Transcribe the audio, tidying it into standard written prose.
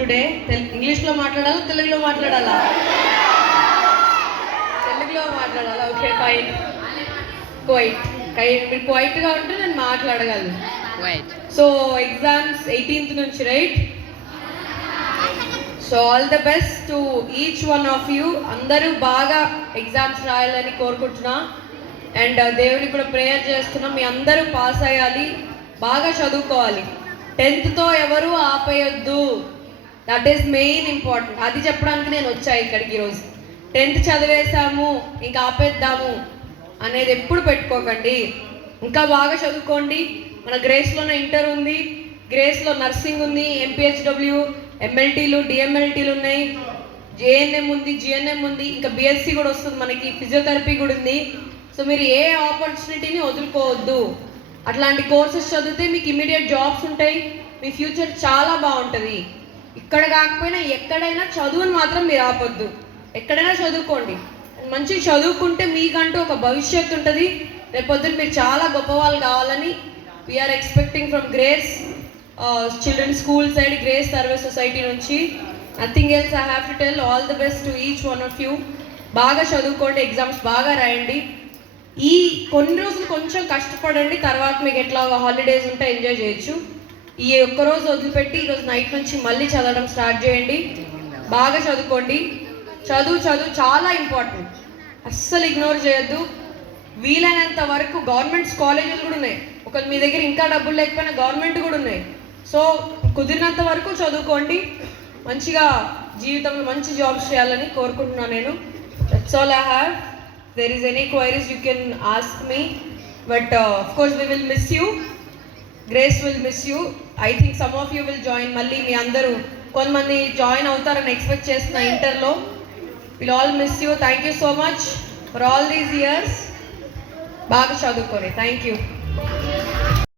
Today. ఇంగ్లీష్లో మాట్లాడాలా, తెలుగులో మాట్లాడాలా? తెలుగులో మాట్లాడాలా? Okay fine. క్వైట్. మీరు క్వైట్గా ఉంటే నేను మాట్లాడగలను. సో ఎగ్జామ్స్ 18th నుంచి, right? So all the best to each one of you. అందరూ బాగా ఎగ్జామ్స్ రాయాలని కోరుకుంటున్నా. అండ్ దేవుడికి కూడా ప్రేయర్ చేస్తున్నాం, మీ అందరూ పాస్ అయ్యాలి, బాగా చదువుకోవాలి. 10th ఎవరు ఆపేయొద్దు, దట్ ఈస్ మెయిన్ ఇంపార్టెంట్. అది చెప్పడానికి నేను వచ్చా ఇక్కడికి ఈరోజు. 10th చదివేసాము ఇంకా ఆపేద్దాము అనేది ఎప్పుడు పెట్టుకోకండి. ఇంకా బాగా చదువుకోండి. మన గ్రేస్లోనే ఇంటర్ ఉంది, గ్రేస్లో నర్సింగ్ ఉంది, ఎంపీహెచ్డబ్ల్యూ, ఎంఎల్టీలు, డిఎంఎల్టీలు ఉన్నాయి, జేఎన్ఎం ఉంది, జిఎన్ఎం ఉంది, ఇంకా బిఎస్సి కూడా వస్తుంది మనకి, ఫిజియోథెరపీ కూడా ఉంది. సో మీరు ఏ ఆపర్చునిటీని వదులుకోవద్దు. అట్లాంటి కోర్సెస్ చదివితే మీకు ఇమీడియట్ జాబ్స్ ఉంటాయి, మీ ఫ్యూచర్ చాలా బాగుంటుంది. ఇక్కడ కాకపోయినా ఎక్కడైనా చదువుని మాత్రం మీరు ఆపొద్దు. ఎక్కడైనా చదువుకోండి, మంచిగా చదువుకుంటే మీకంటూ ఒక భవిష్యత్తు ఉంటుంది. రేపొద్దున మీరు చాలా గొప్ప వాళ్ళు కావాలని we're expecting from Grace children school side, Grace service society నుంచి. Nothing else I have to tell. All the best to each one of you. బాగా చదువుకోండి, ఎగ్జామ్స్ బాగా రాయండి. ఈ కొన్ని రోజులు కొంచెం కష్టపడండి, తర్వాత మీకు ఎట్లా హాలిడేస్ ఉంటే ఎంజాయ్ చేయొచ్చు. ఈ ఒక్కరోజు వదిలిపెట్టి ఈరోజు నైట్ నుంచి మళ్ళీ చదవడం స్టార్ట్ చేయండి. బాగా చదువుకోండి. చదువు చాలా ఇంపార్టెంట్, అస్సలు ఇగ్నోర్ చేయొద్దు. వీలైనంత వరకు గవర్నమెంట్స్ కాలేజెస్ కూడా ఉన్నాయి, ఒకవేళ మీ దగ్గర ఇంకా డబ్బులు లేకపోయినా గవర్నమెంట్ కూడా ఉన్నాయి. సో కుదిరినంత వరకు చదువుకోండి, మంచిగా జీవితంలో మంచి జాబ్స్ చేయాలని కోరుకుంటున్నాను నేను. That's all I have. There is any queries you can ask me, but of course we will miss you. Grace will miss you. I think some of you will join. మళ్ళీ మీ అందరూ కొంతమంది join అవుతారని expect చేస్తున్నా ఇంటర్లో. Will all miss you. Thank you so much for all these years. బాగా చదువుకోండి. Thank you.